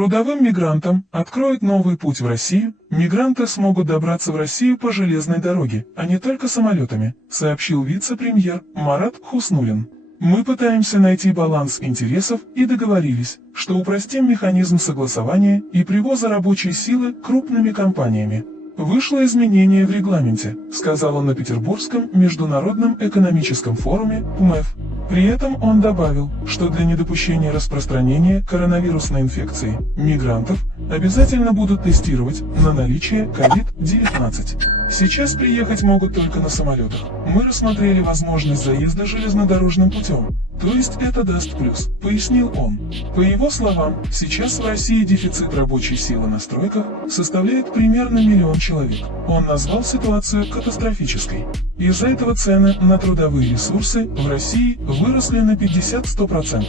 Трудовым мигрантам откроют новый путь в Россию, мигранты смогут добраться в Россию по железной дороге, а не только самолетами, сообщил вице-премьер Марат Хуснуллин. Мы пытаемся найти баланс интересов и договорились, что упростим механизм согласования и привоза рабочей силы крупными компаниями. Вышло изменение в регламенте, сказал он на Петербургском международном экономическом форуме ПМЭФ. При этом он добавил, что для недопущения распространения коронавирусной инфекции мигрантов обязательно будут тестировать на наличие COVID-19. Сейчас приехать могут только на самолетах. Мы рассмотрели возможность заезда железнодорожным путем, то есть это даст плюс, пояснил он. По его словам, сейчас в России дефицит рабочей силы на стройках составляет примерно 1 миллион человек. Он назвал ситуацию катастрофической. Из-за этого цены на трудовые ресурсы в России выросли на 50-100%.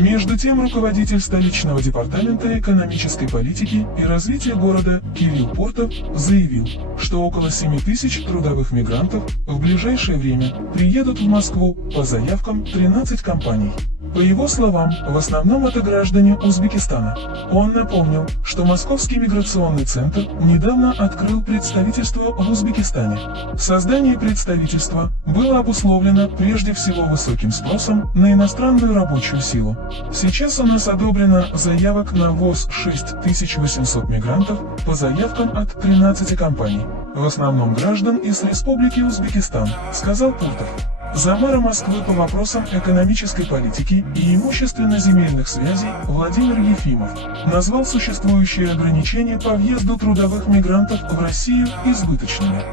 Между тем, руководитель столичного департамента экономической политики и развития города Кирилл Портов заявил, что около 7 тысяч трудовых мигрантов в ближайшее время приедут в Москву по заявкам 13 компаний. По его словам, в основном это граждане Узбекистана. Он напомнил, что Московский миграционный центр недавно открыл представительство в Узбекистане. Создание представительства было обусловлено прежде всего высоким спросом на иностранную рабочую силу. Сейчас у нас одобрено заявок на ввоз 6800 мигрантов по заявкам от 13 компаний, в основном граждан из Республики Узбекистан, сказал Пуртов. Заммэра Москвы по вопросам экономической политики и имущественно-земельных связей Владимир Ефимов назвал существующие ограничения по въезду трудовых мигрантов в Россию избыточными.